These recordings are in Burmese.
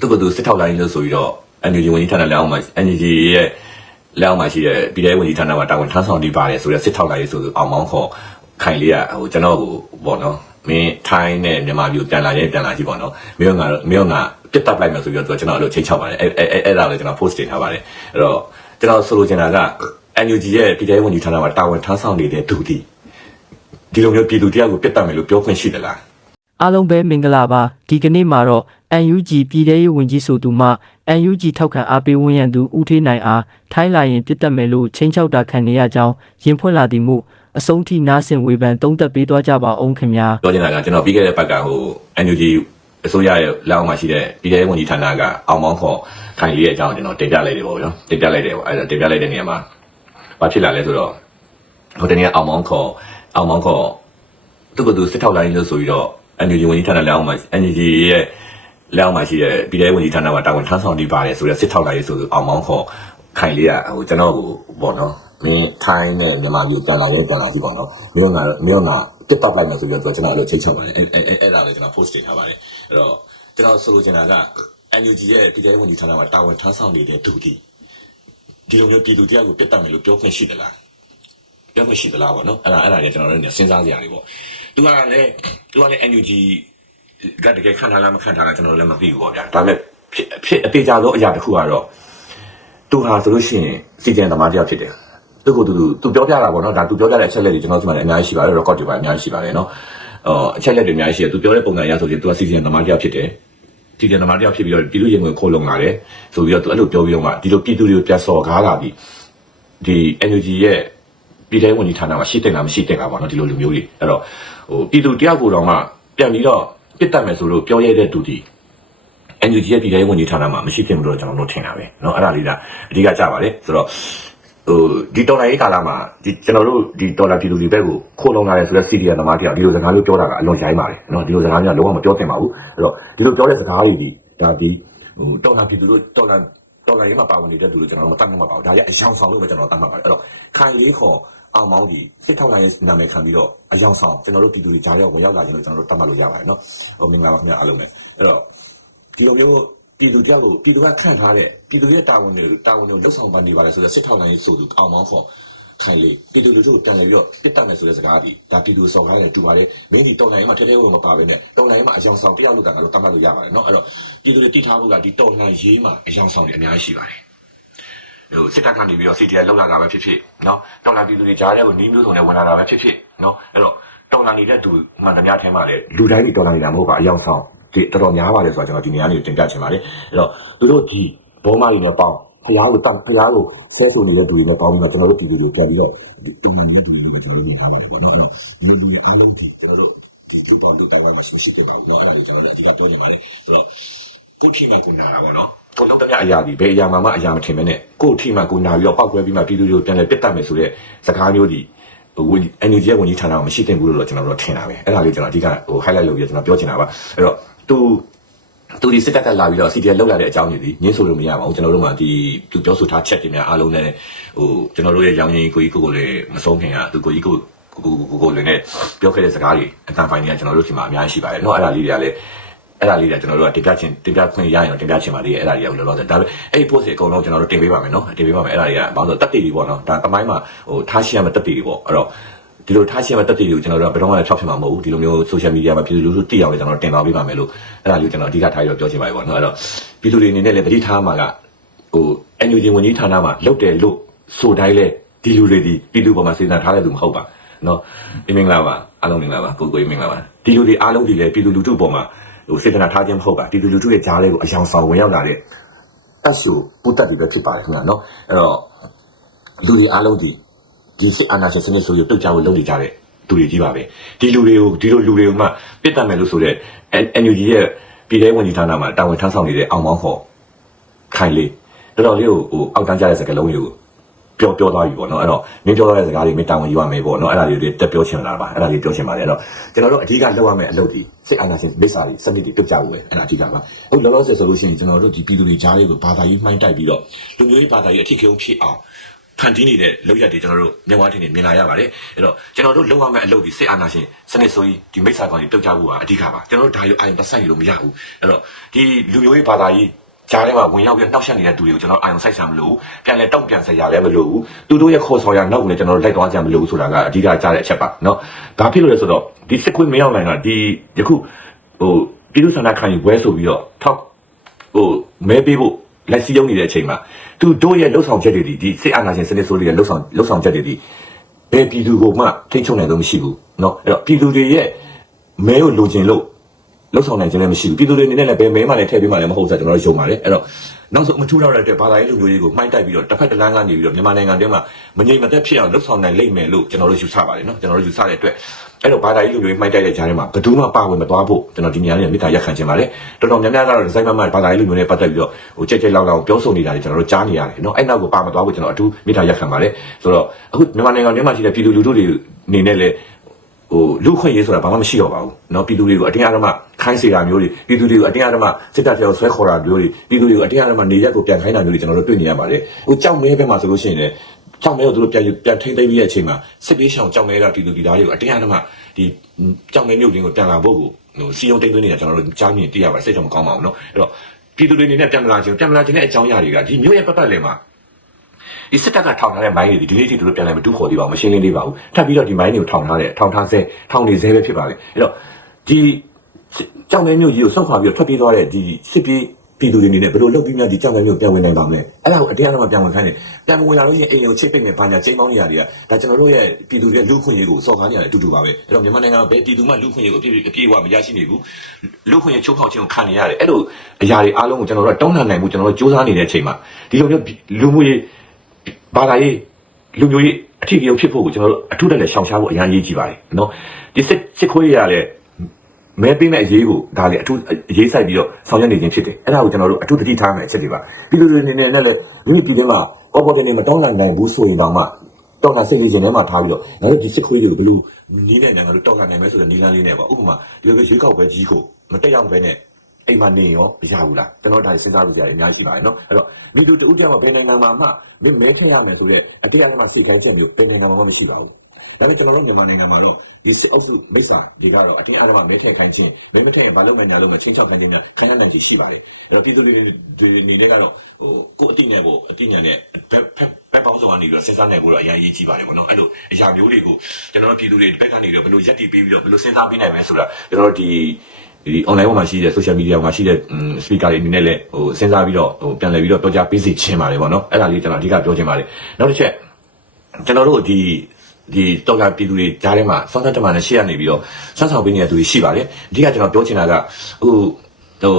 သူကသူစစ်ထောက်လိုင်းလို့ဆိုပြီးတော့ NUG ဝန်ကြီးဌာနလက်အောက်မှာ NUG ရဲ့လက်အောက်မှာရှိတဲ့ပြည်ထောင်ဝန်ကြီးဌာနမှာတာဝန်ထမ်းဆောင်နေပါတယ်ဆိုတော့စစ်ထောက်လိုင်းဆိုသူအောင်မောင်းခေါ်ခိုင်လေးကဟိုကျွန်တော်ကိုပေါ့နော်မင်းထိုင်းနဲ့မြန်မာပြည်ပြန်လာရင်ပြန်လာကြည့်ပေါ့နော်မင်းကငါမင်းကငါပြတ်တက်လိုက်မယ်ဆိုပြီးတော့သူကကျွန်တော်အဲ့လိုချိန်ချောက်ပါတယ်အဲ့အဲ့အဲ့အဲ့ဒါလည်းကျွန်တော် post တင်ထားပါတယ်အဲ့တော့ကျွန်တော်ဆိုလိုချင်တာက NUG ရဲ့ပြည်ထောင်ဝန်ကြီးဌာနမှာတာဝန်ထမ်းဆောင်နေတဲ့သူဒီဒီလိုမျိုးပြည်သူတရားကိုပြတ်တက်မယ်လို့ပြောခွင့်ရှိသလားအားလုံးပဲမင်္ဂလာပါဒီကနေ့မှာတော့ UNG ပြည်ထောင်ရေးဝန်ကြီးဆိုသူမှ UNG ထောက်ခံအားပေးဝန်ရံသူဦးထေးနိုင်အားထိုင်းလာရင်ပြစ်တက်မယ်လို့ချင်းချောက်တာခံနေရကြောင်းရင်ဖွင့်လာသည်မို့အဆုံးထိနားဆင်ဝေဖန်သုံးသပ်ပေးသွားကြပါအောင်ခင်ဗျာပြောချင်တာကကျွန်တော်ပြီးခဲ့တဲ့ဘက်ကဟို NUG အစိုးရရဲ့လက်အောက်မှာရှိတဲ့ပြည်ထောင်ဝန်ကြီးဌာနကအောင်မောင်းခေါ်ခိုင်လေးရဲ့အကြောင်းကျွန်တော်တင်ပြလိုက်တယ်ပေါ့နော်တင်ပြလိုက်တယ်ပေါ့အဲ့ဒါတင်ပြလိုက်တဲ့နေရာမှာဘာဖြစ်လာလဲဆိုတော့ဟိုတနေ့အောင်မောင်းခေါ်အောင်မောင်းခေါ်သူကသူစစ်ထောက်လိုင်းလို့ဆိုပြီးတော့ NUG ဝန်ကြီးဌာနလက်အောက်မှာ NUG ရဲ့ လက်အောက်မှာရှိတဲ့ပြည်ထောင်ဝန်ကြီးဌာနမှာတာဝန်ထမ်းဆောင်နေပါတယ်ဆိုတော့စစ်ထောက်လိုင်းဆိုသူအောင်မောင်းခေါ်ခိုင်လေးကဟိုကျွန်တော်ကိုပေါ့နော်မင်းထိုင်းနဲ့မြန်မာပြည်ပြန်လာရင်ပြန်လာကြည့်ပေါ့နော်မင်းကငါမင်းကငါပြတ်တက်လိုက်မယ်ဆိုပြီးတော့ကျွန်တော်အဲ့လိုချိန်ချောက်ပါတယ်အဲ့အဲ့အဲ့ဒါလည်းကျွန်တော် post တင်ထားပါတယ်အဲ့တော့ကျွန်တော်ဆိုလိုချင်တာက NUG ရဲ့ပြည်ထောင်ဝန်ကြီးဌာနမှာတာဝန်ထမ်းဆောင်နေတဲ့သူဒီဒီလိုမျိုးပြည်သူတရားကိုပြတ်တက်မယ်လို့ပြောခွင့်ရှိသလားပြောခွင့်ရှိသလားပေါ့နော်အဲ့ဒါအဲ့ဒါလည်းကျွန်တော်တို့နေစဉ်းစားစရာတွေပေါ့သူကလည်းသူကလည်း NUG ကတကယ်ခံထားလားမခံထားလားကျွန်တော်လည်းမသိဘူးပေါ့ဗျာဒါပေမဲ့ဖြစ်ဖြစ်အသေးချာသောအရာတစ်ခုကတော့သူဟာဆိုလို့ရှိရင်စီဂျန်သမားတစ်ယောက်ဖြစ်တယ်သူကသူသူပြောပြတာပေါ့နော်ဒါသူပြောပြတဲ့အချက်လက်တွေကျွန်တော်ဒီမှာလည်းအများကြီးရှိပါတယ် record တွေပါအများကြီးရှိပါတယ်နော်အော်အချက်လက်တွေအများကြီးရှိတယ်သူပြောတဲ့ပုံစံအရဆိုရင်သူကစီဂျန်သမားတစ်ယောက်ဖြစ်တယ်စီဂျန်သမားတစ်ယောက်ဖြစ်ပြီးတော့ပြည်သူရင်ဝင်ခိုးလုံလာတယ်ဆိုပြီးတော့သူအဲ့လိုပြောပြီးတော့မှဒီလိုပြည်သူတွေကိုပြန်စော်ကားလာပြီးဒီ energy ရဲ့ပြည်ထောင်ဝန်ကြီးဌာနမှာရှိတဲ့လားမရှိတဲ့လားပေါ့နော်ဒီလိုလူမျိုးတွေအဲ့တော့ဟိုပြည်သူတယောက်ကိုတော့မှပြန်ပြီးတော့ ပြစ်တတ်မယ်ဆိုလို့ပြောရတဲ့သူဒီ NUG ရဲ့ပြည်ထောင်ဝန်ကြီးဌာနမှာမရှိသင့်ဘူးလို့ကျွန်တော်တို့ထင်တာပဲเนาะအဲ့ဒါလေးကအဓိကကြပါတယ်ဆိုတော့ဟိုဒီတော်လိုင်းရေးကာလမှာဒီကျွန်တော်တို့ဒီဒေါ်လာပြည်သူတွေဘက်ကိုခိုးလုံလာတယ်ဆိုတော့စီရီယံသမားတယောက်ဒီလိုစကားမျိုးပြောတာကအလွန်ရိုင်းပါတယ်เนาะဒီလိုစကားမျိုးကလုံးဝမပြောသင့်ပါဘူးအဲ့တော့ဒီလိုပြောတဲ့စကားတွေဒီဒါဒီဟိုတော်လာပြည်သူတို့တော်လာ တော်လာရေးမှာပါဝင်နေတဲ့သူတို့ကျွန်တော်တို့မတတ်နိုင်မှာပါဘူးဒါကြီးအယောင်ဆောင်လို့ပဲကျွန်တော်တတ်မှတ်ပါတယ်အဲ့တော့ခိုင်လေးခေါ်အောင်မောင်းဒီစစ်ထောက်လိုင်းရဲ့နာမည်ခံပြီးတော့အယောင်ဆောင်ကျွန်တော်တို့ပြည်သူတွေကြားထဲဝင်ရောက်လာခြင်းလို့ကျွန်တော်တို့တတ်မှတ်လို့ရပါတယ်เนาะဟိုမင်္ဂလာပါခင်ဗျာအားလုံးပဲအဲ့တော့ ဒီလိုမျိုးပြည်သူတယောက်ကိုပြည်သူကခန့်ထားတဲ့ပြည်သူရဲ့တာဝန်တွေတာဝန်တွေကိုလှုပ်ဆောင်ပန်နေပါတယ်ဆိုတော့စစ်ထောက်လိုင်းဆိုသူအောင်မောင်းခေါ် ခိုင်လေးပြည်သူလူထုကိုပြန်လည်ပြီးတော့ပစ်တတ်မယ်ဆိုတဲ့စကားဒီဒါပြည်သူစော်ကားနဲ့တူပါတယ်မင်းဒီတော်လိုင်းမှာထဲထဲဝင်မပါဘဲနဲ့တော်လိုင်းမှာအယောင်ဆောင်တယောက်လို့ကငါတို့တတ်မှတ်လို့ရပါတယ်เนาะအဲ့တော့ပြည်သူတွေတိထားဖို့ကဒီတော်လိုင်းရေးမှာအယောင်ဆောင်တွေအများကြီးရှိပါတယ်ဟိုစစ်တပ်ကနေပြီးတော့ CDL လောက်လာတာပဲဖြစ်ဖြစ်เนาะတော်လိုင်းပြည်သူတွေကြားထဲကိုနီးမျိုးစုံနဲ့ဝင်လာတာပဲဖြစ်ဖြစ်เนาะအဲ့တော့တော်လိုင်းနေတဲ့သူမှန်သမျှထဲမှာလေလူတိုင်းဒီတော်လိုင်းနေတာမဟုတ်ပါအယောင်ဆောင် ဒီတော်တော်များပါတယ်ဆိုတော့ကျွန်တော်ဒီနေရာနေတင်ပြချင်ပါတယ်အဲ့တော့သူတို့ဒီဘောမတွေနဲ့ပေါင်း ဖျားကိုတန်ဖျားကိုဆဲဆိုနေတဲ့သူတွေနဲ့ပေါင်းပြီးမှကျွန်တော်တို့ပြည်သူတွေကိုပြန်ပြီးတော့တော်လှန်နေတဲ့သူတွေလို့ပဲကျွန်တော်တို့မြင်ထားပါတယ်ပေါ့နော်အဲ့တော့ဒီလိုလူတွေအားလုံးဒီကျွန်တော်တို့ဒီလူပေါင်းလူတိုင်းဝိုင်းမှာရှိမရှိတင်ပါဘူးเนาะအဲ့ဒါလေးကျွန်တော်တို့အဓိကပြောချင်ပါတယ်ဆိုတော့ကိုထီမှကိုနာတာပေါ့နော်ကိုလုံးတမအရာဒီဘယ်အရာမှမအရာမထင်မဲနဲ့ကိုထီမှကိုနာပြီးတော့ပောက်ကွဲပြီးမှပြည်သူတွေကိုပြန်လဲပစ်တတ်မယ်ဆိုတဲ့စကားမျိုးဒီဟို energy ရဲ့ဝန်ကြီးဌာနမှာမရှိတင်ဘူးလို့တော့ကျွန်တော်တို့ထင်တာပဲအဲ့ဒါလေးကျွန်တော်အဓိကဟို highlight လုပ်ပြီးတော့ကျွန်တော်ပြောချင်တာပါအဲ့တော့သူ သူဒီစစ်တပ်ကလာပြီးတော့ CDL လောက်လာတဲ့အကြောင်းကြီးဒီညင်းဆိုလို့မရပါဘူးကျွန်တော်တို့မှဒီသူပြောဆိုထားချက်တွေများအားလုံးနဲ့ဟိုကျွန်တော်တို့ရဲ့ရောင်ရင်ကိုကြီးကိုကိုလည်းမဆုံးခင်ကသူကိုကြီးကိုကိုကိုကိုလည်းနဲ့ပြောခဲ့တဲ့စကားတွေအတန်ဖိုင်တွေကကျွန်တော်တို့ဒီမှာအများကြီးရှိပါတယ်เนาะအဲ့ဒါလေးတွေကလည်းအဲ့ဒါလေးတွေကကျွန်တော်တို့ကတင်ပြချင်းတင်ပြခွင့်ရရင်တော့တင်ပြချင်းပါလေအဲ့ဒါတွေကလောလောဆယ်ဒါပေမဲ့အဲ့ဒီ post တွေအကုန်လုံးကျွန်တော်တို့တင်ပေးပါမယ်เนาะတင်ပေးပါမယ်အဲ့ဒါတွေကဘာလို့တက်တေတွေပေါ့เนาะဒါအမိုင်းမှာဟိုထားရှိရမယ့်တက်တေတွေပေါ့အဲ့တော့ ဒီလိုထားရှိမဲ့တက်တည်တွေကိုကျွန်တော်တို့ကဘယ်တော့မှဖြောက်ဖြစ်မှာမဟုတ်ဘူးဒီလိုမျိုး social media မှာပြည်သူလူထုတိရောက်လေကျွန်တော်တင်သွားပေးပါမယ်လို့အဲ့ဒါလေးကိုကျွန်တော်အဓိကထားပြီးတော့ပြောချင်ပါတယ်ပေါ့နော်အဲ့တော့ပြည်သူတွေအနေနဲ့လည်းတတိထားမှာကဟို NUG ဝန်ကြီးဌာနမှာလုတ်တယ်လို့ဆိုတိုင်းလဲဒီလူတွေဒီပြည်သူပေါ်မှာစေတနာထားတဲ့သူမဟုတ်ပါနော်အမင်္ဂလာပါအားလုံးမင်္ဂလာပါကိုကိုမင်္ဂလာပါဒီလူတွေအားလုံးဒီလေပြည်သူလူထုပေါ်မှာဟိုစေတနာထားခြင်းမဟုတ်ပါပြည်သူလူထုရဲ့ကြားလေးကိုအယောင်ဆောင်ဝင်ရောက်လာတဲ့တက်ရှူပုတ်တက်တွေပဲဖြစ်ပါတယ်ခင်ဗျာနော်အဲ့တော့လူတွေအားလုံးဒီ ဒီစစ်အာဏာရှင်စနစ်ဆိုရပြုတ်ကြဖို့လုပ်နေကြတဲ့သူတွေကြီးပါပဲဒီလူတွေကိုဒီလိုလူတွေကိုမှပြစ်တတ်မယ်လို့ဆိုတဲ့ NUG ရဲ့ပြည်ထောင်ဝန်ကြီးဌာနမှာတာဝန်ထမ်းဆောင်နေတဲ့အောင်မောင်းခေါ်ခိုင်လေးတော်တော်လေးကိုဟိုအောက်တန်းကြတဲ့စကားလုံးတွေကိုပြောပြောသွားပြီပေါ့နော်အဲ့တော့မင်းပြောသွားတဲ့စကားတွေမင်းတာဝန်ယူရမယ်ပေါ့နော်အဲ့ဒါလေးတွေတက်ပြောချင်လာပါအဲ့ဒါလေးပြောချင်ပါတယ်အဲ့တော့ကျွန်တော်တို့အဓိကလုပ်ရမယ့်အလုပ်ဒီစစ်အာဏာရှင်မိစ္ဆာတွေစနစ်တွေပြုတ်ကြဖို့ပဲအဲ့ဒါအဓိကပါအခုလောလောဆယ်ဆိုလို့ရှိရင်ကျွန်တော်တို့ဒီပြည်သူတွေကြားတွေကိုဘာသာရေးမှိုင်းတိုက်ပြီးတော့လူမျိုးရေးဘာသာရေးအထီးကျုံဖြစ်အောင် ဖန်တီးနေတဲ့လောက်ရက်တွေကျွန်တော်တို့မျက်ဝါးထင်နေမြင်လာရပါတယ်အဲ့တော့ကျွန်တော်တို့လောက်ရမယ့်အလုပ်ဒီစစ်အာဏာရှင်စနစ်ဆိုကြီးဒီမိစ္ဆာကောင်ကြီးပြုတ်ကြဖို့ကအဓိကပါကျွန်တော်တို့ဒါရောအာရုံတဆိုင်လို့မရဘူးအဲ့တော့ဒီလူမျိုးရေးဘာသာရေးကြားထဲမှာဝင်ရောက်ပြီးနှောက်ယှက်နေတဲ့သူတွေကိုကျွန်တော်အာရုံစိုက်ဆံမလို့ပြန်လဲတုံ့ပြန်စရာလည်းမလိုဘူးသူတို့ရဲ့ခေါ်ဆောင်ရနောက်ကိုလည်းကျွန်တော်တို့လိုက်သွားကြမလို့ဆိုတာကအဓိကကြားတဲ့အချက်ပါเนาะဒါဖြစ်လို့လဲဆိုတော့ဒီစစ်ခွေးမရောက်နိုင်တာဒီယခုဟိုပြည်သူ့ဆန္ဒခံယူပွဲဆိုပြီးတော့ထောက်ဟိုမဲပေးဖို့ လက်စီးရုံးနေတဲ့အချိန်မှာသူတို့ရဲ့လှုပ်ဆောင်ချက်တွေဒီဒီစစ်အာဏာရှင်စနစ်ဆိုးတွေရဲ့လှုပ်ဆောင်လှုပ်ဆောင်ချက်တွေဒီဘယ်ပြည်သူကိုမှထိချုံနိုင်တော့မရှိဘူးเนาะအဲ့တော့ပြည်သူတွေရဲ့မဲကိုလိုချင်လို့ လောက်ဆောင်နိုင်ခြင်းလည်းမရှိဘူးပြည်သူတွေအနေနဲ့လည်းဘယ်မဲမှလည်းထည့်ပေးမှလည်းမဟုတ်ဆိုတော့ကျွန်တော်တို့ယုံပါတယ်အဲ့တော့နောက်ဆုံးမထူတော့တဲ့အတွက်ဘာသာရေးလူမျိုးတွေကိုမှိုင်းတိုက်ပြီးတော့တစ်ဖက်တစ်လမ်းကနေပြီးတော့မြန်မာနိုင်ငံတွင်းမှာမငြိမ်မသက်ဖြစ်အောင်လှုပ်ဆောင်နိုင်လိမ့်မယ်လို့ကျွန်တော်တို့ယူဆပါတယ်နော်ကျွန်တော်တို့ယူဆတဲ့အတွက် အဲ့တော့ဘာသာရေးလူမျိုးတွေမှိုင်းတိုက်တဲ့ကြားထဲမှာဘယ်သူမှပါဝင်မသွားဖို့ကျွန်တော်ဒီနေရာနဲ့မေတ္တာရက်ခံခြင်းပါတယ်တော်တော်များများကတော့ဒီဇိုင်းမမဘာသာရေးလူမျိုးတွေပတ်သက်ပြီးတော့ဟိုကြက်ကြက်လောက်လောက်ပြောဆိုနေတာတွေကျွန်တော်တို့ကြားနေရတယ်နော်အဲ့နောက်ကိုပါမသွားဖို့ကျွန်တော်အထူးမေတ္တာရက်ခံပါတယ်ဆိုတော့အခုမြန်မာနိုင်ငံတွင်းမှာရှိတဲ့ပြည်သူလူထုတွေအနေနဲ့လည်း ဟိုလူခွင့်ရေးဆိုတာဘာမှမရှိတော့ပါဘူးเนาะပြည်သူတွေကိုအတင်းအဓမ္မခိုင်းစေတာမျိုးတွေပြည်သူတွေကိုအတင်းအဓမ္မစစ်တပ်ထဲကိုဆွဲခေါ်တာမျိုးတွေပြည်သူတွေကိုအတင်းအဓမ္မနေရက်ကိုပြန်ခိုင်းတာမျိုးတွေကျွန်တော်တို့တွေ့နေရပါတယ်ဟိုကြောက်မဲဘက်မှာဆိုလို့ရှိရင်လည်း ကြောက်မဲကိုသူတို့ပြန်ယူပြန်ထိမ့်သိမ်းပြီးတဲ့အချိန်မှာစစ်ပေးရှောင်ကြောက်မဲတာပြည်သူပြည်သားတွေကိုအတင်းအဓမ္မဒီကြောက်မဲမျိုးတွေကိုပြန်လာဖို့ကိုဟိုစီယုံတိမ့်သွင်းနေတာကျွန်တော်တို့ကြားမြင်သိရပါတယ်စိတ်တော့မကောင်းပါဘူးเนาะအဲ့တော့ပြည်သူတွေအနေနဲ့ပြန်မလာခြင်းပြန်မလာခြင်းတဲ့အကြောင်းအရာတွေကဒီမျိုးရဲ့ပတ်ပတ်လည်မှာ ဒီစစ်တပ်ကထောင်ထားတဲ့မိုင်းတွေဒီနေ့ထိသူတို့ပြန်လဲမတူးခေါ်သေးပါဘူးမရှင်းလင်းသေးပါဘူးထပ်ပြီးတော့ဒီမိုင်းတွေကိုထောင်ထားတယ်ထောင်ထားဆဲထောင်နေဆဲပဲဖြစ်ပါလေအဲ့တော့ဒီကြောင်မဲမျိုးကြီးကိုဆွန့်ခွာပြီးတော့ထွက်ပြေးသွားတဲ့ဒီစစ်ပြေး ပြည်သူတွေအနေနဲ့ဘယ်လိုလုပ်ပြီးများဒီကြောင်မဲမျိုးပြန်ဝင်နိုင်ပါမလဲအဲ့ဒါကိုအတရားအမှပြန်ဝင်ခိုင်းတယ်ပြန်ဝင်လာလို့ရှိရင်အိမ်ကိုချိတ်ပိတ်နေဘာညာချိန်ပေါင်းနေရတွေကဒါကျွန်တော်တို့ရဲ့ပြည်သူတွေလူခွင့်ရေးကိုစော်ကားနေရတယ်အတူတူပါပဲအဲ့တော့မြန်မာနိုင်ငံကဘယ်ပြည်သူမှလူခွင့်ရေးကိုအပြည့်အပြည့်အဝမရရှိနေဘူးလူခွင့်ရေးချိုးဖောက်ခြင်းကိုခံနေရတယ်အဲ့လိုအရာတွေအားလုံးကိုကျွန်တော်တို့ကတောင်းတနိုင်မှုကျွန်တော်တို့စူးစမ်းနေတဲ့အချိန်မှာဒီလိုမျိုးလူမှုရေးဘာသာရေးလူမျိုးရေးအထီးပြုံဖြစ်ဖို့ကိုကျွန်တော်တို့အထူးတက်လက်ရှောင်ရှားဖို့အများကြီးကြည့်ပါတယ်နော်ဒီစစ်စစ်ခွေးရလည်း မဲပေးမဲ့အရေးကိုဒါလည်းအထူးအရေးဆိုင်ပြီးတော့ဆောင်ရွက်နေခြင်းဖြစ်တယ်အဲ့ဒါကိုကျွန်တော်တို့အထူးသတိထားမယ်အချက်တွေပါပြည်သူတွေအနေနဲ့လည်းမိမိပြည်ထဲမှာပေါ်ပေါ်တင်တင်မတောင်းလာနိုင်ဘူးဆိုရင်တောင်မှတောင်းလာစိတ်လေးခြင်းထဲမှာထားပြီးတော့ငါတို့ဒီစစ်ခွေးတွေကိုဘယ်လိုနီးနဲ့ငါတို့တောင်းလာနိုင်မယ်ဆိုတဲ့နီးလန်းလေးနဲ့ပေါ့ဥပမာဒီလိုမျိုးရွေးကောက်ပွဲကြီးကိုမတက်ရောက်ဘဲနဲ့အိမ်မှာနေရောမရဘူးလားကျွန်တော်ဒါစဉ်းစားလို့စရာတွေအများကြီးရှိပါတယ်နော်အဲ့တော့မိသူတူတယောက်မှာဘယ်နိုင်ငံမှာမှမင်းမဲထည့်ရမယ်ဆိုတဲ့အတရားထဲမှာစိတ်ခိုင်းချက်မျိုးဘယ်နိုင်ငံမှာမှမရှိပါဘူး ဒါပေမဲ့ကျွန်တော်တို့မြန်မာနိုင်ငံမှာတော့ဒီစစ်အုပ်စုမိစ္ဆာတွေကတော့အတင်းအဓမ္မမဲထည့်ခိုင်းခြင်းမဲမထည့်ရင်ဘာလုပ်မှညာလုပ်မှချင်းချောက်ခိုင်းခြင်းများခိုင်းရနိုင်ချေရှိပါတယ်အဲ့တော့ပြည်သူတွေတွေအနေနဲ့ကတော့ဟိုကိုယ်အတိနဲ့ပေါ့အတိညာနဲ့ဘက်ဘက်ဘက်ပေါင်းစုံကနေပြီးတော့စဉ်းစားနိုင်ဖို့တော့အရင်အရေးကြီးပါတယ်ပေါ့နော်အဲ့လိုအရာမျိုးတွေကိုကျွန်တော်တို့ပြည်သူတွေဘက်ကနေပြီးတော့ဘယ်လိုရက်တည်ပေးပြီးတော့ဘယ်လိုစဉ်းစားပေးနိုင်မလဲဆိုတာကျွန်တော်တို့ဒီဒီ online ပေါ်မှာရှိတဲ့ social media မှာရှိတဲ့ speaker တွေအနေနဲ့လည်းဟိုစဉ်းစားပြီးတော့ဟိုပြန်လည်ပြီးတော့ပြောကြားပေးစီခြင်းပါတယ်ပေါ့နော်အဲ့ဒါလေးကျွန်တော်အဓိကပြောချင်ပါတယ်နောက်တစ်ချက်ကျွန်တော်တို့ဒီ ဒီတော့ကပြည်သူတွေကြားထဲမှာစောင့်တမန်နဲ့ရှေ့ရနေပြီးတော့ဆွမ်းဆောင်ပေးနေတဲ့သူတွေရှိပါတယ်အဓိကကျွန်တော်ပြောချင်တာကဟိုဟို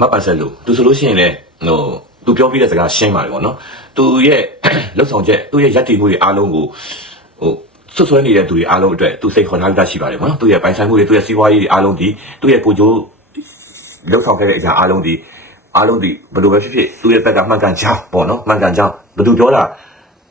မပတ်ဆက်လို့သူဆိုလို့ရှိရင်လည်းဟိုသူပြောပြတဲ့စကားရှင်းပါတယ်ပေါ့နော်သူရဲ့လှုပ်ဆောင်ချက်သူရဲ့ယက်တီမှုတွေအားလုံးကိုဟိုဆွဆွဲနေတဲ့သူတွေအားလုံးအတွက်သူစိတ်ခေါ်ထားတာရှိပါတယ်ပေါ့နော်သူရဲ့ပိုင်ဆိုင်မှုတွေသူရဲ့စီးပွားရေးတွေအားလုံးဒီသူရဲ့ကိုကြိုးလှုပ်ဆောင်ခဲ့တဲ့အရာအားလုံးဒီအားလုံးဒီဘယ်လိုပဲဖြစ်ဖြစ်သူရဲ့ဘက်ကမှန်ကန်ကြောင်းပေါ့နော်မှန်ကန်ကြောင်းဘယ်သူပြောတာ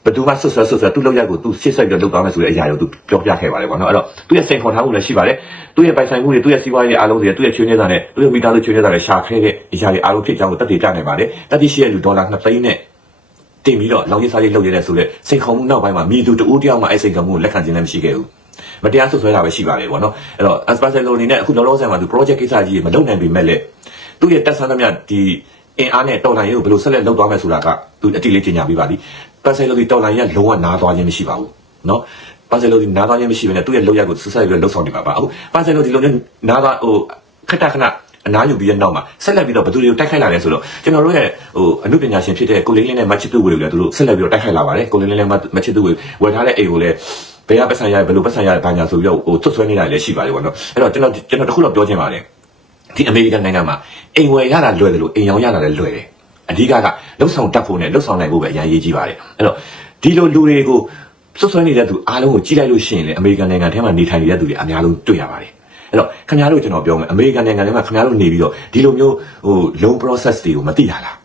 ဘယ်သူမှဆွဆွဲဆွဆွဲသူ့လောက်ရက်ကိုသူရှစ်ဆက်ပြီးတော့လုပ်သွားမယ်ဆိုတဲ့အရာတွေကိုသူပြောပြခဲ့ပါတယ်ပေါ့နော်အဲ့တော့သူရဲ့စိတ်ခေါ်ထားမှုလည်းရှိပါတယ်သူရဲ့ပိုင်ဆိုင်မှုတွေသူရဲ့စီးပွားရေးအားလုံးတွေသူရဲ့ချွေးနေတာနဲ့သူရဲ့မိသားစုချွေးနေတာနဲ့ရှာခဲတဲ့အရာတွေအားလုံးဖြစ်ကြောင်းကိုတက်တည်ပြနိုင်ပါတယ်တက်တည်ရှိတဲ့လူဒေါ်လာ2သိန်းနဲ့တင်ပြီးတော့လောင်ရည်စားလေးလုပ်ရတဲ့ဆိုတော့စိတ်ခေါ်မှုနောက်ပိုင်းမှာမိသူတူတယောက်မှအဲ့စိတ်ခေါ်မှုကိုလက်ခံခြင်းလည်းမရှိခဲ့ဘူးမတရားဆွဆွဲတာပဲရှိပါတယ်ပေါ့နော်အဲ့တော့ Asparcelo အနေနဲ့အခုလောလောဆယ်မှာသူ project ကိစ္စကြီးမလုပ်နိုင်ပေမဲ့လည်းသူ့ရဲ့တက်ဆန်းသမျှဒီအင်အားနဲ့တော်လိုင်းရေးကိုဘယ်လိုဆက်လက်လုပ်သွားမယ်ဆိုတာကသူအတိလေးကျင်ညာပြပါသည် Asparcelo ဒီတော်လိုင်းရလုံးဝနားသွားခြင်းမရှိပါဘူးနော်ပါဆယ်လိုဒီနားသွားခြင်းမရှိဘဲနဲ့သူ့ရဲ့လောက်ရကိုဆက်ဆက်ပြီးလှုပ်ဆောင်နေမှာပါအခုပါဆယ်လိုဒီလိုမျိုးနားသွားဟိုခက်တခဏအနားယူပြီးတဲ့နောက်မှာဆက်လက်ပြီးတော့ဘယ်သူတွေကိုတိုက်ခိုက်လာလဲဆိုတော့ကျွန်တော်တို့ရဲ့ဟိုအမှုပညာရှင်ဖြစ်တဲ့ကိုလင်းလင်းနဲ့မချစ်သူဝေကိုလည်းသူတို့ဆက်လက်ပြီးတော့တိုက်ခိုက်လာပါတယ်ကိုလင်းလင်းနဲ့မချစ်သူဝေဝယ်ထားတဲ့အိမ်ကိုလည်းဘယ်ကပတ်စံရဘယ်လိုပတ်စံရဘာညာဆိုပြီးတော့ဟိုသွတ်ဆွဲနေတာလည်းရှိပါတယ်ပေါ့နော်အဲ့တော့ကျွန်တော်ကျွန်တော်တခုတော့ပြောချင်ပါတယ်ဒီအမေရိကန်နိုင်ငံမှာအိမ်ဝယ်ရတာလွယ်တယ်လို့အိမ်ရောင်းရတာလည်းလွယ်တယ် အဓိကကလှုပ်ဆောင်တတ်ဖို့နဲ့လှုပ်ဆောင်နိုင်ဖို့ပဲအရင်ရေးကြည့်ပါတယ်အဲ့တော့ဒီလိုလူတွေကိုဆွဆွဲနေတဲ့သူအားလုံးကိုကြည့်လိုက်လို့ရှိရင်လေအမေရိကန်နိုင်ငံထဲမှာနေထိုင်နေတဲ့သူတွေအများဆုံးတွေ့ရပါတယ်အဲ့တော့ခင်ဗျားတို့ကျွန်တော်ပြောမယ်အမေရိကန်နိုင်ငံထဲမှာခင်ဗျားတို့နေပြီးတော့ဒီလိုမျိုးဟို long process တွေကိုမသိရလား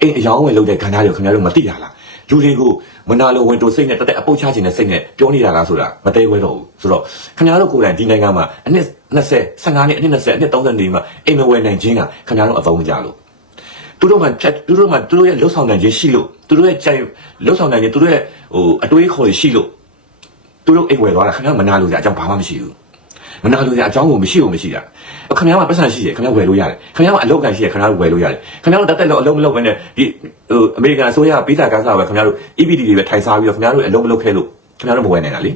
အိမ်အယောင်းဝယ်လုပ်တဲ့ခန္ဓာတွေကိုခင်ဗျားတို့မသိရလားလူတွေကိုမနာလိုဝင်တိုစိတ်နဲ့တက်တက်အပုတ်ချခြင်းနဲ့စိတ်နဲ့ပြောနေတာလားဆိုတာမသေးဝဲတော့ဘူးဆိုတော့ခင်ဗျားတို့ကိုယ်တိုင်ဒီနိုင်ငံမှာအနှစ်20 15နှစ်အနှစ်20အနှစ်30နေမှာအိမ်မဝယ်နိုင်ခြင်းကခင်ဗျားတို့အသုံးမကြလို့ သူသူတို့မှဖြတ်သူတို့မှသူတို့ရဲ့လှုပ်ဆောင်နိုင်ခြင်းရှိလို့သူတို့ရဲ့ကြိုင်လှုပ်ဆောင်နိုင်ခြင်းသူတို့ရဲ့ဟိုအတွေးခေါ်ရရှိလို့သူတို့အိမ်ဝယ်သွားတာခင်ဗျားမနာလို့ကြအကြောင်းဘာမှမရှိဘူးမနာလို့ကြအကြောင်းကိုမရှိဘူးမရှိတာခင်ဗျားကပတ်စံရှိတယ်ခင်ဗျားဝယ်လို့ရတယ်ခင်ဗျားကအလုပ်ကန်ရှိတယ်ခင်ဗျားဝယ်လို့ရတယ်ခင်ဗျားတို့တက်တက်လို့အလုပ်မလုပ်ဘဲနဲ့ဒီဟိုအမေရိကန်အစိုးရပေးစာကားစားပဲခင်ဗျားတို့ EPD တွေပဲထိုင်စားပြီးတော့ခင်ဗျားတို့အလုပ်မလုပ်ခဲ့လို့ခင်ဗျားတို့မဝယ်နိုင်တာလေ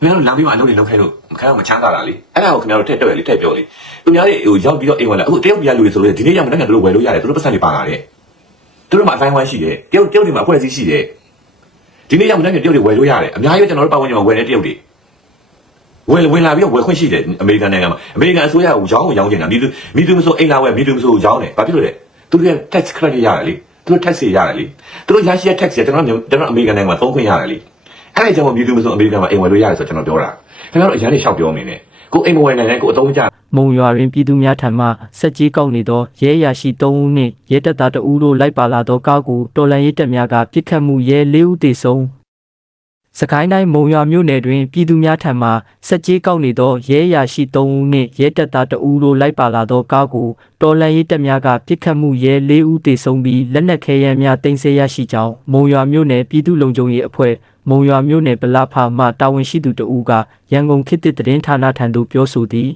ခင်ဗျားတို့လာပြီးမှအလုပ်တွေလုပ်ခဲ့လို့ခင်ဗျားတို့မချမ်းသာတာလေအဲ့ဒါကိုခင်ဗျားတို့ထည့်တွက်ရလေထည့်ပြောလေသူများတွေဟိုရောက်ပြီးတော့အိမ်ဝင်လာအခုတရုတ်ပြည်လူတွေဆိုလို့ဒီနေ့ရောက်မတဲ့ကသူတို့ဝယ်လို့ရတယ်သူတို့ပတ်စံတွေပါလာတယ်သူတို့မှအတိုင်းဝိုင်းရှိတယ်တရုတ်တရုတ်တွေမှာအဖွဲ့အစည်းရှိတယ်ဒီနေ့ရောက်မတဲ့ကတရုတ်တွေဝယ်လို့ရတယ်အများကြီးကျွန်တော်တို့ပတ်ဝန်းကျင်မှာဝယ်တဲ့တရုတ်တွေဝင်ဝင်လာပြီးတော့ဝယ်ခွင့်ရှိတယ်အမေရိကန်နိုင်ငံမှာအမေရိကန်အစိုးရကရောင်းကိုရောင်းနေတာမိသူမိသူမဆိုအိမ်လာဝယ်မိသူမဆိုရောင်းတယ်ဘာဖြစ်လို့လဲသူတို့ရဲ့ tax credit ရတယ်လေသူတို့ tax တွေရတယ်လေသူတို့ရရှိတဲ့ tax တွေကျွန်တော်တို့ကျွန်တော်အမေရိကန်နိုင်ငံမှာသုံးခွင့်ရတယ်လေ အဲ့ဒါကြောင့်မမြူသူမဆိုအမေရိကန်မှာအိမ်ဝယ်လို့ရတယ်ဆိုတော့ကျွန်တော်ပြောတာခင်ဗျားတို့အရန်နေရှောက်ပြောနေတယ်ကိုအိမ်မဝယ်နိုင်တဲ့ကိုအတုံးကြမုံရွာတွင်ပြည်သူများထံမှစက်ကြီးကောက်နေသောရဲအရာရှိ3ဦးနှင့်ရဲတပ်သား2ဦးတို့လိုက်ပါလာသောကားကိုတော်လန်ရေးတပ်များကပစ်ခတ်မှုရဲ4ဦးသေဆုံး စကိုင်းတိုင်းမုံရွာမြို့နယ်တွင်ပြည်သူများထံမှစက်ကြီးကောက်နေသောရဲအရာရှိ3ဦးနှင့်ရဲတပ်သား2ဦးတို့လိုက်ပါလာသောကားကိုတော်လန်ရေးတပ်များကပစ်ခတ်မှုရဲ4ဦးသေဆုံးပြီးလက်နက်ခဲယမ်းများတင်ဆက်ရရှိကြောင်းမုံရွာမြို့နယ်ပြည်သူ့လုံခြုံရေးအဖွဲ့မုံရွာမြို့နယ်ဗလာဖာမှတာဝန်ရှိသူတဦးကရန်ကုန်ခေတ်သစ်သတင်းဌာနထံသို့ပြောဆိုသည်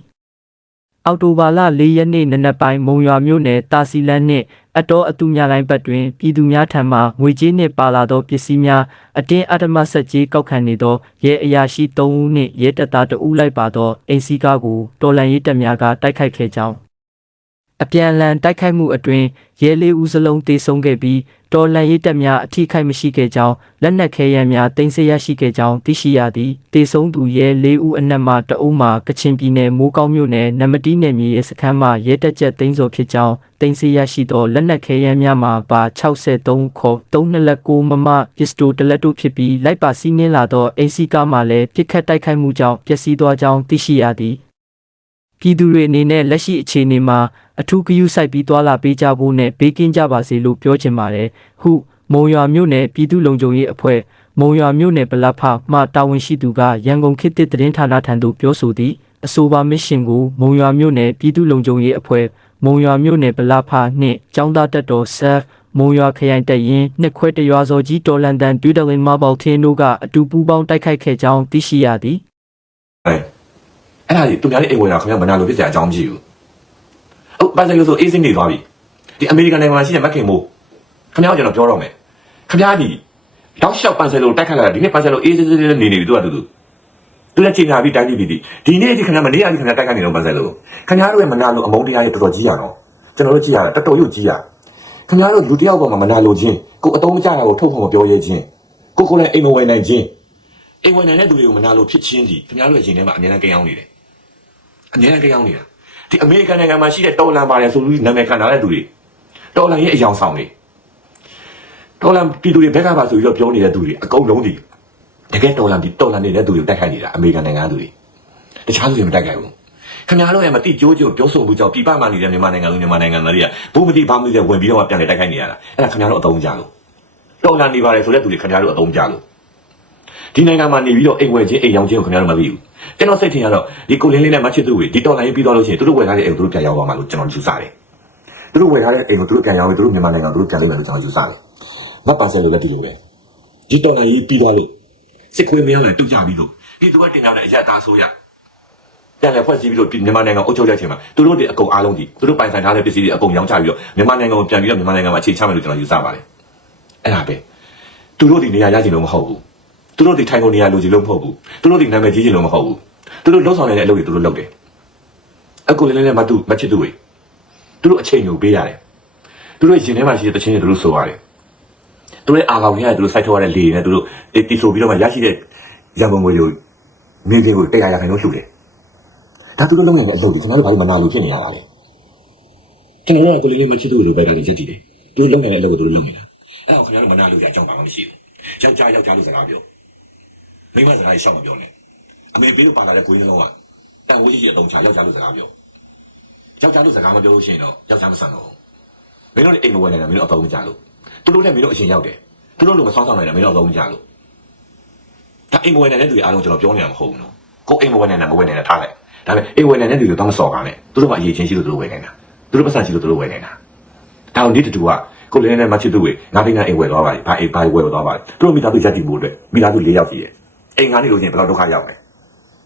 အောက်တိုဘာလ၄ရက်နေ့နနက်ပိုင်းမုံရွာမြို့နယ်တာစီလန်းနှင့်အတော်အတူများလိုင်းဘက်တွင်ပြည်သူများထံမှငွေကြေးနှင့်ပါလာသောပစ္စည်းများအတင်းအဓမ္မဆက်ကြေးကောက်ခံနေသောရဲအရာရှိ၃ဦးနှင့်ရဲတပ်သား2ဦးလိုက်ပါသောအိမ်စီးကားကိုတော်လန်ရေးတပ်များကတိုက်ခိုက်ခဲ့ကြောင်းအပြန်အလှန်တိုက်ခိုက်မှုအတွင်းရဲလေးဦးစလုံးတေဆုံးခဲ့ပြီး တော်လန်ရေးတပ်များအထိခိုက်မရှိခဲ့ကြောင်းလက်နက်ခဲယမ်းများတင်ဆက်ရရှိခဲ့ကြောင်းသိရှိရသည်တေဆုံးသူရဲလေးဦးအနက်မှတအုပ်မှကချင်ပြည်နယ်မိုးကောင်းမြို့နယ်နမတီးနယ်မြေရဲစခန်းမှရဲတပ်ချက်သိန်းစော်ဖြစ်ကြောင်းတင်ဆက်ရရှိသောလက်နက်ခဲယမ်းများမှာပါ63ခေါ်3နှစ်လက်9မမပစ္စတိုတလက်တို့ဖြစ်ပြီးလိုက်ပါစီးနှင်းလာသောအိစီကားမှလည်းပြစ်ခတ်တိုက်ခိုက်မှုကြောင့်ပျက်စီးသွားကြောင်းသိရှိရသည် ပြည်သူတွေအနေနဲ့လက်ရှိအခြေအနေမှာအထူးဂရုစိုက်ပြီးသွာလာပေးကြဖို့နဲ့ဘေးကင်းကြပါစေလို့ပြောချင်ပါတယ်ဟုမုံရွာမြို့နယ်ပြည်သူ့လုံခြုံရေးအဖွဲ့မုံရွာမြို့နယ်ဗလာဖမှတာဝန်ရှိသူကရန်ကုန်ခေတ်သစ်သတင်းဌာနထံသို့ပြောဆိုသည်အဆိုပါမစ်ရှင်ကိုမုံရွာမြို့နယ်ပြည်သူ့လုံခြုံရေးအဖွဲ့မုံရွာမြို့နယ်ဗလာဖနှင့်ចောင်းသားတက်တော်ဆက်မုံရွာခရိုင်တပ်ရင်းနှစ်ခွဲတရွာစော်ကြီးတော်လန်တန်တွီတယ်လင်မဘောက်ထင်းတို့ကအတူပူးပေါင်းတိုက်ခိုက်ခဲ့ကြောင်းသိရှိရသည် အဲ့အဲ့ဒါကြီးသူများလေးအိမ်ဝယ်တာခင်ဗျားမနာလို့ဖြစ်စရာအကြောင်းမရှိဘူးဟုတ်ပါစလို့ဆိုအေးစင်းနေသွားပြီဒီအမေရိကန်နိုင်ငံမှာရှိတဲ့မက်ခင်မို့ခင်ဗျားကကျွန်တော်ပြောတော့မယ်ခင်ဗျားဒီတောက်လျှောက်ပန်ဆယ်လို့တိုက်ခတ်လာတာဒီနေ့ပန်ဆယ်လို့အေးစင်းစင်းနေနေပြီသူကသူသူသူလည်းချိန်လာပြီးတိုင်းပြည်ပြီဒီနေ့ဒီခင်ဗျားမနေ့ကဒီခင်ဗျားတိုက်ခတ်နေတော့ပန်ဆယ်လို့ခင်ဗျားတို့ရဲ့မနာလို့အမုန်းတရားရဲ့တော်တော်ကြီးရတော့ကျွန်တော်တို့ကြည့်ရတာတော်တော်ရုပ်ကြီးရခင်ဗျားတို့လူတစ်ယောက်ပေါ်မှာမနာလို့ချင်းကိုအတုံးမကြတာကိုထုတ်ဖို့မပြောရဲချင်းကိုကိုလည်းအိမ်မဝယ်နိုင်ချင်းအိမ်ဝင်နိုင်တဲ့သူတွေကိုမနာလို့ဖြစ်ချင်းဒီခင်ဗျားတို့ရဲ့ရင်ထဲမှာအများကြီးကြောင်းနေတယ် အများကြီးကြောင်းနေတာဒီအမေရိကန်နိုင်ငံမှာရှိတဲ့တော်လန်ပါတယ်ဆိုပြီးနာမည်ခံထားတဲ့သူတွေတော်လန်ရဲ့အယောင်ဆောင်တွေတော်လန်ပြည်သူတွေဘက်ကပါဆိုပြီးတော့ပြောနေတဲ့သူတွေအကုန်လုံးဒီတကယ်တော်လန်ပြည်တော်လန်နေတဲ့သူတွေကိုတိုက်ခိုက်နေတာအမေရိကန်နိုင်ငံသူတွေတခြားသူတွေမတိုက်ခိုက်ဘူးခင်ဗျားတို့ရဲ့မတိကြိုးကြိုးပြောဆိုမှုကြောင့်ပြည်ပမှာနေတဲ့မြန်မာနိုင်ငံလူမြန်မာနိုင်ငံသားတွေကဘုမတိဘာမှမသိဝင်ပြီးတော့ပြန်လေတိုက်ခိုက်နေရတာအဲ့ဒါခင်ဗျားတို့အသုံးကြလို့တော်လန်နေပါတယ်ဆိုတဲ့သူတွေခင်ဗျားတို့အသုံးကြလို့ဒီနိုင်ငံမှာနေပြီးတော့အိမ်ဝယ်ချင်းအိမ်ရောင်းချင်းကိုခင်ဗျားတို့မသိဘူး ကျွန်တော်စိတ်ထင်ရတော့ဒီကိုလင်းလေးနဲ့မချစ်သူတွေဒီတော်လိုင်းပြီးသွားလို့ရှိရင်သူတို့ဝယ်ထားတဲ့အိမ်ကိုသူတို့ပြန်ရောက်သွားမှာလို့ကျွန်တော်ယူဆတယ်သူတို့ဝယ်ထားတဲ့အိမ်ကိုသူတို့ပြန်ရောက်ပြီးသူတို့မြန်မာနိုင်ငံကိုသူတို့ပြန်လိမ့်မယ်လို့ကျွန်တော်ယူဆတယ်မတ်ပန်ဆယ်လိုလည်းဒီလိုပဲဒီတော်လိုင်းပြီးသွားလို့စစ်ခွေးမင်းလည်းတုတ်ကြပြီးလို့ဒီသူကတင်ရောက်တဲ့အရက်သားဆိုးရပြန်လည်ဖွဲ့စည်းပြီးတော့မြန်မာနိုင်ငံအုပ်ချုပ်တဲ့အချိန်မှာသူတို့တွေအကုန်အားလုံးဒီသူတို့ပိုင်ဆိုင်ထားတဲ့ပစ္စည်းတွေအကုန်ရောင်းချပြီးတော့မြန်မာနိုင်ငံကိုပြန်ပြီးတော့မြန်မာနိုင်ငံမှာအခြေချမယ်လို့ကျွန်တော်ယူဆပါတယ်အဲ့ဒါပဲသူတို့ဒီနေရာရချင်လို့မဟုတ်ဘူး သူတို့ဒီထိုင်ကုန်နေရလူကြီးလုံးမဟုတ်ဘူးသူတို့ဒီနာမည်ကြီးကြီးလုံးမဟုတ်ဘူးသူတို့လှုပ်ဆောင်နေတဲ့အလုပ်တွေသူတို့လုပ်တယ်အကူလေးလေးနဲ့မတူမချစ်သူတွေသူတို့အချိန်ကိုပေးရတယ်သူတို့ရင်ထဲမှာရှိတဲ့တခြင်းတွေသူတို့ဆိုရတယ်သူတို့အာကောင်ကြီးကသူတို့စိုက်ထုတ်ရတဲ့လေနဲ့သူတို့တီဆိုပြီးတော့မှရရှိတဲ့ရန်ကုန်ငွေတွေကိုမြေပြင်ကိုတရားရခိုင်လို့လှူတယ်ဒါသူတို့လုပ်နေတဲ့အလုပ်တွေခင်ဗျားတို့ဘာလို့မနာလို့ဖြစ်နေရတာလဲကျွန်တော်တို့ကကိုလေးလေးမချစ်သူတို့ဘက်ကနေရက်တည်တယ်သူတို့လုပ်နေတဲ့အလုပ်ကိုသူတို့လုပ်နေတာအဲ့ဒါကိုခင်ဗျားတို့မနာလို့ကြအကြောင်းဘာမှမရှိဘူးယောက်ျားယောက်ျားလို့စကားပြော မိန်းမစကားကြီးရှောက်မပြောနဲ့အမေပေးလို့ပါလာတဲ့ဂွေးနှလုံးကတန်ဝိုးရှိရှိအတုံးချယောက်ျားလို့စကားပြောယောက်ျားလို့စကားမပြောလို့ရှိရင်တော့ယောက်ျားမဆန်တော့ဘူးမင်းတို့လည်းအိမ်မဝင်နိုင်တာမင်းတို့အတုံးမကြလို့သူတို့လည်းမင်းတို့အရင်ရောက်တယ်သူတို့လိုမဆောင်းဆောင်နိုင်တာမင်းတို့အတုံးမကြလို့ဒါအိမ်မဝင်နိုင်တဲ့သူတွေအားလုံးကျွန်တော်ပြောနေတာမဟုတ်ဘူးနော်ကိုအိမ်မဝင်နိုင်တာမဝင်နိုင်တာထားလိုက်ဒါပေမဲ့အိမ်ဝင်နိုင်တဲ့သူတွေတော့မစော်ကားနဲ့သူတို့ကအရေးချင်းရှိလို့သူတို့ဝင်နိုင်တာသူတို့ပတ်စံရှိလို့သူတို့ဝင်နိုင်တာဒါကိုဒီတူကကိုလင်းနဲ့မချစ်သူဝေငါသိန်းနဲ့အိမ်ဝယ်သွားပါလေဘာအိမ်ဘာဝယ်သွားပါလေသူတို့မိသားစုရက်တည်ဖို့အတွက်မိသားစု၄ယောက်ရှိရဲ့ အိမ်ငါနေလို့ရှိရင်ဘယ်လောက်ဒုက္ခရောက်လဲ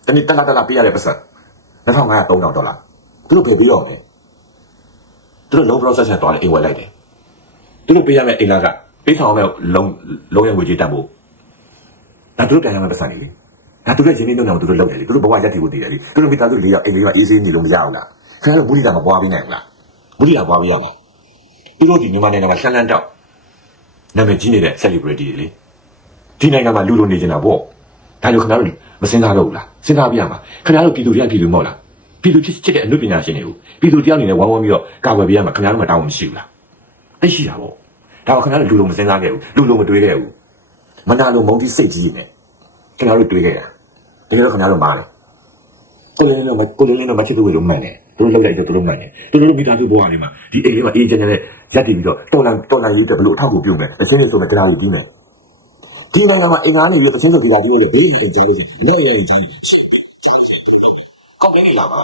တနေ့တက်လာတက်လာပေးရတဲ့ပတ်စံ2500 3000ဒေါ်လာသူတို့ဖယ်ပြီးတော့မယ်သူတို့ low process နဲ့တွားတယ်အိမ်ဝယ်လိုက်တယ်သူတို့ပေးရမယ့်အိမ်လာကပေးဆောင်ရမယ့်လုံးလုံးရငွေကြေးတန်ဖို့ဒါသူတို့ပြန်ရမယ့်ပတ်စံနေလေဒါသူတို့ရင်းနှီးနှုန်းနဲ့သူတို့လုပ်တယ်လေသူတို့ဘဝရက်တည်ဖို့တည်တယ်လေသူတို့မိသားစု၄ယောက်အိမ်လေးကအေးဆေးနေလို့မရဘူးလားခင်ဗျားတို့မူလီတာမပွားပေးနိုင်ဘူးလားမူလီတာပွားပေးရမှာသူတို့ဒီမြန်မာနိုင်ငံမှာလှမ်းလှမ်းတောက်နာမည်ကြီးနေတဲ့ celebrity တွေလေဒီနိုင်ငံမှာလူလိုနေနေတာပေါ့ ဒါကြောင့်ခင်ဗျားတို့မစင်စားတော့ဘူးလားစဉ်းစားပြရမှာခင်ဗျားတို့ပြည်သူတွေကပြည်သူမဟုတ်လားပြည်သူဖြစ်ချစ်တဲ့အမှုပညာရှင်တွေကိုပြည်သူတယောက်အနေနဲ့ဝိုင်းဝန်းပြီးတော့ကာကွယ်ပေးရမှာခင်ဗျားတို့မှတာဝန်မရှိဘူးလားသိရှိတာပေါ့ဒါကခင်ဗျားတို့လူလိုမစင်စားခဲ့ဘူးလူလိုမတွေးခဲ့ဘူးမနာလိုမုန်းတိစိတ်ကြီးနေခင်ဗျားတို့တွေးခဲ့တာတကယ်တော့ခင်ဗျားတို့မားတယ်ကိုလင်းလင်းတို့ကိုလင်းလင်းတို့မချစ်သူတွေလို့မှန်တယ်သူတို့လောက်လိုက်ဆိုသူတို့မှန်တယ်သူတို့မိသားစုဘဝလေးမှာဒီအိမ်လေးမှာအေးချမ်းချမ်းနဲ့ရက်တည်ပြီးတော့တော်လန်တော်လန်ရေးအတွက်ဘလို့အထောက်အကူပြုမယ်တချင်းတွေဆိုမဲ့ကြရာကြီးတီးမယ် ဒီနိုင်ငံမှာအင်္ဂါနေပြီးတချင်းဆိုကြရာတီးဖို့လေဘေးရန်အိမ်ကြားလို့ချင်းအနောက်ရန်အိမ်ကြားအရှိဘေးကြားလို့ချင်းဘယ်လိုလုပ်လဲ complain တွေလာမှာ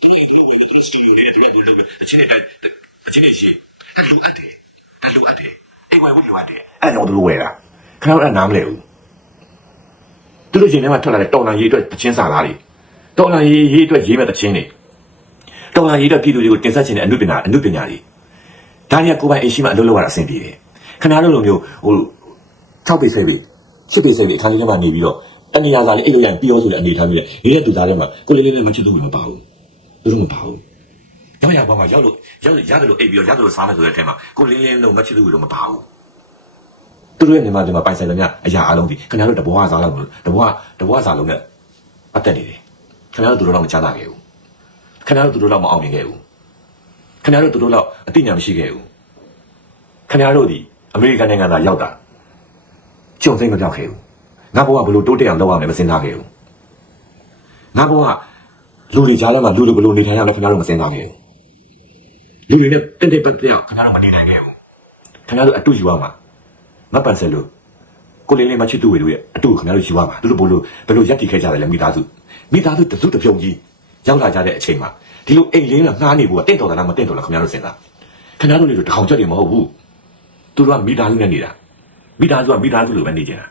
သူတို့အိမ်သူတို့ဝယ်ပြီးသူတို့ studio လေးနဲ့သူတို့ကသူတို့လုပ်ပြီးတချင်းတွေတိုက်တချင်းတွေရေးဒါလိုအပ်တယ်ဒါလိုအပ်တယ်အိမ်ဝယ်ဖို့လိုအပ်တယ်အဲ့ဒါကြောင့်သူတို့ဝယ်တာခဏတော့အဲ့နားမလဲဘူးသူတို့ရှင်ထဲမှာထွက်လာတဲ့တော်လန်ရေးအတွက်တချင်းစာသားတွေတော်လန်ရေးရေးအတွက်ရေးမဲ့တချင်းတွေတော်လာရေးတဲ့ပြည်သူတွေကိုတင်ဆက်ခြင်းတဲ့အမှုပညာအမှုပညာတွေဒါတွေကကိုယ်ပိုင်အိမ်ရှိမှအလုပ်လုပ်ရတာအဆင်ပြေတယ်ခဏလိုလိုမျိုးဟို 6ပေ10ပေ10ပေ10ပေအခန်းလေးထဲမှာနေပြီးတော့တနေရာစာလေးအိတ်လို့ရရင်ပြီးရောဆိုတဲ့အနေထားမျိုးနဲ့နေတဲ့သူသားထဲမှာကိုလေးလေးနဲ့မချစ်သူတွေမပါဘူးသူတို့မပါဘူးရောက်ရောက်ပါမှာရောက်လို့ရောက်ရတယ်လို့အိတ်ပြီးတော့ရတယ်လို့စားမယ်ဆိုတဲ့အထက်မှာကိုလေးလေးလုံးမချစ်သူတွေတော့မပါဘူးသူတို့ရဲ့နေမှာဒီမှာပိုင်ဆိုင်သမျှအရာအလုံးဒီခင်ဗျားတို့တဘွားစားလောက်တဘွားတဘွားစားလုံးနဲ့ပတ်သက်နေတယ်ခင်ဗျားတို့တို့တော့မချမ်းသာခဲ့ဘူးခင်ဗျားတို့သူတို့တော့မအောင်မြင်ခဲ့ဘူးခင်ဗျားတို့သူတို့တော့အသိဉာဏ်မရှိခဲ့ဘူးခင်ဗျားတို့ဒီအမေရိကန်နိုင်ငံသားရောက်တာ ကြုံစိတ်မပြောက်ခဲ့ဘူးငါဘဝဘလို့တိုးတက်အောင်လုပ်ရမယ်မစင်စားခဲ့ဘူးငါဘဝလူတွေကြားထဲမှာလူတွေဘလို့နေထိုင်ရမလဲခင်ဗျားတို့မစင်စားခဲ့ဘူးလူတွေနဲ့တင့်တယ်ပတ်သက်ခင်ဗျားတို့မနေနိုင်ခဲ့ဘူးခင်ဗျားတို့အတူယူရမှာမပန်ဆယ်လို့ကိုလေးလေးမချစ်သူတွေရဲ့အတူခင်ဗျားတို့ယူရမှာသူတို့ဘလို့ဘလို့ရက်တည်ခဲ့ကြတယ်လဲမိသားစုမိသားစုတစုတစ်ပြုံကြီးရောက်လာကြတဲ့အချိန်မှာဒီလိုအိမ်လေးနဲ့ငှားနေဖို့ကတင့်တော်တာလားမတင့်တော်လားခင်ဗျားတို့စဉ်းစားခင်ဗျားတို့တွေတခေါင်ကြွက်တွေမဟုတ်ဘူးသူတို့ကမိသားစုနဲ့နေတာ မိသားစုကမိသားစုလိုပဲနေကြတာ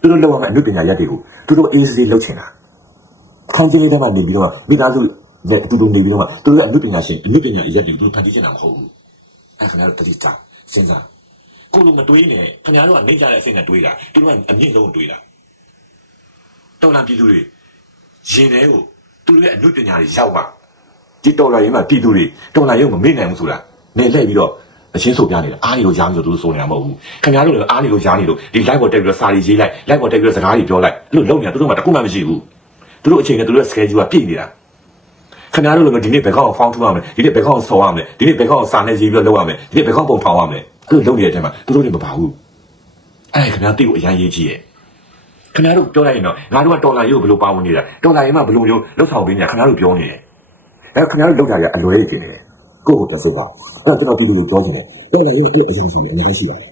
သူတို့လောက်ရမယ့်အမှုပညာရက်တွေကိုသူတို့အေးစေးလုပ်ချင်တာခန်းကြီးလေးထဲမှာနေပြီးတော့မိသားစုနဲ့အတူတူနေပြီးတော့မှသူတို့ရဲ့အမှုပညာရှင်အမှုပညာရက်တွေကိုသူတို့ဖန်တီးချင်တာမဟုတ်ဘူးအဲခင်ဗျားတို့တတိတာစဉ်းစားကိုလိုမတွေးနဲ့ခင်ဗျားတို့ကနေကြတဲ့အစိမ့်နဲ့တွေးတာသူတို့ကအမြင့်ဆုံးတွေးတာတော်လန်ပြည်သူတွေရင်ထဲကိုသူတို့ရဲ့အမှုပညာတွေရောက်မှဒီတော်လာရင်မှပြည်သူတွေတော်လာရုံမမေ့နိုင်ဘူးဆိုတာနေလှည့်ပြီးတော့ အချင်းဆိုပြနေတာအားတွေကိုရားပြီးတော့သူတို့ဆိုနေတာမဟုတ်ဘူးခင်ဗျားတို့လည်းအားတွေကိုရားနေလို့ဒီ live ပေါ်တက်ပြီးတော့စာရီရေးလိုက် live ပေါ်တက်ပြီးတော့စကားတွေပြောလိုက်အဲ့လိုလုပ်နေတာသူတို့မှတခုမှမရှိဘူးသူတို့အချိန်နဲ့သူတို့ရဲ့ schedule ကပြည့်နေတာခင်ဗျားတို့လည်းဒီနေ့ဘယ်ကောက်ဖောင်းထူရမလဲဒီနေ့ဘယ်ကောက်ဆော်ရမလဲဒီနေ့ဘယ်ကောက်စာနဲ့ရေးပြီးတော့လုပ်ရမယ်ဒီနေ့ဘယ်ကောက်ပုံထောင်ရမလဲအဲ့လိုလုပ်နေတဲ့အချိန်မှာသူတို့လည်းမပါဘူးအဲ့ခင်ဗျားသိဖို့အရင်ရေးကြည့်ရဲ့ခင်ဗျားတို့ပြောလိုက်ရင်တော့ငါတို့ကတော်လာရုပ်ဘယ်လိုပါဝင်နေတာတော်လာရင်မှဘယ်လိုမျိုးလှုပ်ဆောင်ပေးနေတာခင်ဗျားတို့ပြောနေတယ်ဒါခင်ဗျားတို့လောက်တာရအလွဲဖြစ်နေတယ် ကိုယ့်ကိုပြန်စစ်တာအဲ့တော့ကျွန်တော်ပြည်သူတွေပြောချင်တယ်တော်လာရင်မှအဲ့လိုအယောင်ဆောင်နေအများကြီးရှိပါတယ်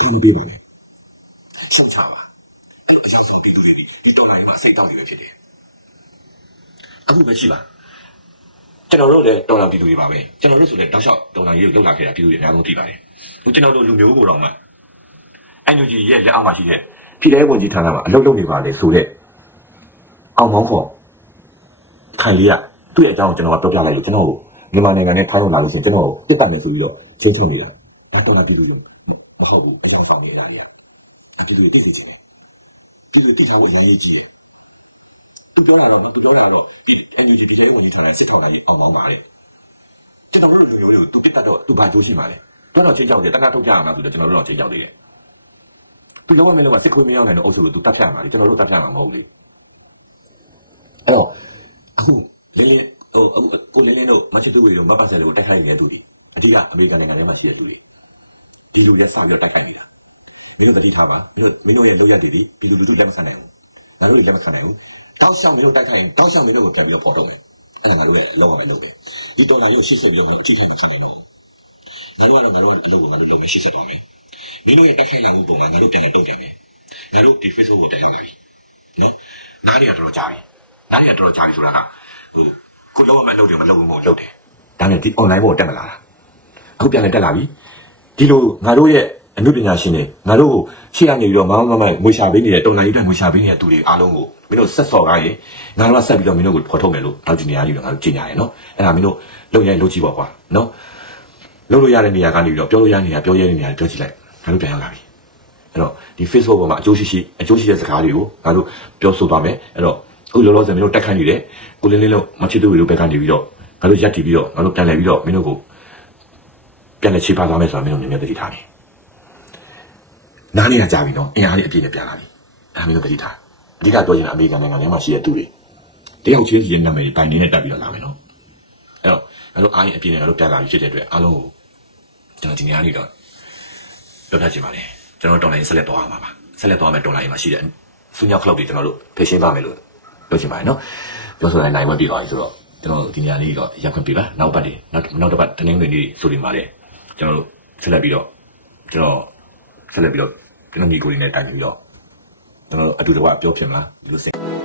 အားမပေးပါနဲ့ရှုံချပါအဲ့လိုအယောင်ဆောင်ပြည်သူတွေဒီဒီတော်လာရင်မှအစိတ်တောက်တွေပဲဖြစ်တယ်အခုပဲရှိပါကျွန်တော်တို့လည်းတော်လာပြည်သူတွေပါပဲကျွန်တော်တို့ဆိုလည်းတောက်လျှောက်တော်လာရေးကိုလှုပ်လာခဲ့တာပြည်သူတွေအများဆုံးသိပါတယ်ဟိုကျွန်တော်တို့လူမျိုးကိုတော့မှ NUG ရဲ့လက်အောက်မှာရှိတဲ့ပြည်ထောင်ဝန်ကြီးဌာနမှာအလုပ်လုပ်နေပါလေဆိုတဲ့အောင်မောင်းခေါ်ခိုင်လေးကသူ့ရဲ့အကြောင်းကိုကျွန်တော်ကပြောပြလိုက်လို့ကျွန်တော်ကို မြန်မာနိုင်ငံနဲ့ထိုင်းအောင်လာလို့ရှိရင်ကျွန်တော်ကိုတစ်တတ်မယ်ဆိုပြီးတော့ချင်းချောက်နေတာဒါတော်လာပြည်သူတွေမဟုတ်ဘူးအယောင်ဆောင်နေအဲ့ဒါတွေကအပြည်သူတွေသိစေချင်တယ်ပြည်သူတွေသိထားဖို့အရင်ရေးကြီးတယ်သူပြောတာတော့နော်သူပြောတာတော့ပြည် NUG ပြည်ထောင်ဝန်ကြီးဌာနစစ်ထောက်လာရေးအောင်မောင်းပါတဲ့ကျွန်တော်တို့လူမျိုးတွေကိုသူတစ်တတ်တော့သူဘာကြိုးရှိမှာလဲတော့တော့ချင်းချောက်တယ်တက္ကထုတ်ပြရမှာဆိုတော့ကျွန်တော်တို့တော့ချင်းချောက်သေးတယ် तू လောကမဲလောကစစ်ခွေးမရောက်နိုင်တော့အုပ်စုကို तू တတ်ဖြတ်မှာလေကျွန်တော်တို့တတ်ဖြတ်မှာမဟုတ်လေအဲ့တော့အခုလင်းလင်း ဟိုအခုကိုလင်းလင်းတို့မချစ်သူဝေတို့မပတ်ဆက်လို့တိုက်ခိုက်နေတဲ့သူတွေအဓိကအမေရိကန်နိုင်ငံထဲမှာရှိတဲ့လူတွေဒီလူတွေစပြီးတော့တိုက်ခိုက်နေတာမင်းတို့တတိထားပါမင်းတို့မင်းတို့ရဲ့လောက်ရတဲ့ဒီပြည်သူလူထုလက်မခံနိုင်ဘူးငါတို့တွေလက်မခံနိုင်ဘူးတောက်လျှောက်မင်းတို့တိုက်ခိုက်ရင်တောက်လျှောက်မင်းတို့ကိုပြန်ပြီးတော့ပေါ်တော့မယ်အဲ့ဒါငါတို့ရဲ့အလုပ်ရမယ်လုပ်ပဲဒီဒေါ်လာရုပ်ရှေ့ဆက်ပြီးတော့ငါတို့အထိခိုက်မခံနိုင်တော့ဘူးငါတို့ကတော့ငါတို့ကအလုပ်ကိုငါတို့လုပ်မယ်ရှေ့ဆက်သွားမယ်မင်းတို့ရဲ့တိုက်ခိုက်လာမှုပုံမှာငါတို့ပြန်လဲတုံ့ပြန်မယ်ငါတို့ဒီ Facebook ကိုပြန်ရောက်လာပြီနော်နားတွေကတော်တော်ကြာပြီနားတွေကတော်တော်ကြာပြီဆိုတာကဟို ကိုလောက်ရမယ့်အလုပ်တွေမလုပ်ဘူးမို့လုပ်တယ်ဒါနဲ့ဒီ online ပေါ်တက်မလာတာအခုပြန်လဲတက်လာပြီဒီလိုငါတို့ရဲ့အမှုပညာရှင်တွေငါတို့ကိုရှေ့ကနေပြီးတော့မမမမငွေရှာပေးနေတဲ့တော်လိုင်းတက်ငွေရှာပေးနေတဲ့သူတွေအားလုံးကိုမင်းတို့ဆက်စော်ကားရင်ငါတို့ကဆက်ပြီးတော့မင်းတို့ကိုဖော်ထုတ်မယ်လို့နောက်ဒီနေရာကြီးတော့ငါတို့ကြင်ညာရယ်နော်အဲ့ဒါမင်းတို့လုံရိုင်းလုပ်ကြည့်ပါကွာနော်လုပ်လို့ရတဲ့နေရာကနေပြီးတော့ပြောလို့ရတဲ့နေရာပြောရတဲ့နေရာပြောကြည့်လိုက်ငါတို့ပြန်ရောက်လာပြီအဲ့တော့ဒီ Facebook ပေါ်မှာအကျိုးရှိရှိအကျိုးရှိတဲ့စကားတွေကိုငါတို့ပြောဆိုသွားမယ်အဲ့တော့ အခုလောလောဆယ်မင်းတို့တက်ခိုင်းနေတယ်ကိုလင်းလေးလို့မချစ်သူတွေတို့ဘက်ကနေပြီးတော့ငါတို့ရက်တည်ပြီးတော့ငါတို့ပြန်လဲပြီးတော့မင်းတို့ကိုပြန်လဲချိပါသွားမယ်ဆိုတာမင်းတို့နည်းနည်းသတိထားနေနားနေရကြပြီနော်အင်အားလေးအပြည့်နဲ့ပြန်လာပြီအဲ့ဒါမင်းတို့သတိထားအဓိကပြောချင်တာအမေရိကန်နိုင်ငံထဲမှာရှိတဲ့သူတွေတယောက်ချင်းစီရဲ့နာမည်တွေပိုင်နေတဲ့တက်ပြီးတော့လာမယ်နော်အဲ့တော့ငါတို့အားရင်အပြည့်နဲ့ငါတို့ပြန်လာပြီဖြစ်တဲ့အတွက်အားလုံးကိုကျွန်တော်ဒီနေ့အားနေတော့ပြောပြချင်ပါတယ်ကျွန်တော်တော်လိုင်းဆက်လက်သွားအောင်ပါပါဆက်လက်သွားမယ်တော်လိုင်းမှာရှိတဲ့စူညောက်ခလုတ်တွေကျွန်တော်တို့ဖေရှင်းပါမယ်လို့ ပြောချင်ပါတယ်နော်ပြောဆိုရင်နိုင်ဝက်ပြသွားပြီဆိုတော့ကျွန်တော်တို့ဒီညလေးတော့ရက်ခွင့်ပြပါနောက်ပတ်တွေနောက်နောက်တစ်ပတ်တနင်္ဂနွေနေ့ဆိုဒီမှာလေကျွန်တော်တို့ဆက်လက်ပြီးတော့ကျွန်တော်ဆက်လက်ပြီးတော့ကျွန်တော်ညီကိုလေးနဲ့တိုင်ပြီးတော့ကျွန်တော်တို့အတူတကွပြောဖြစ်မလားဒီလိုစင်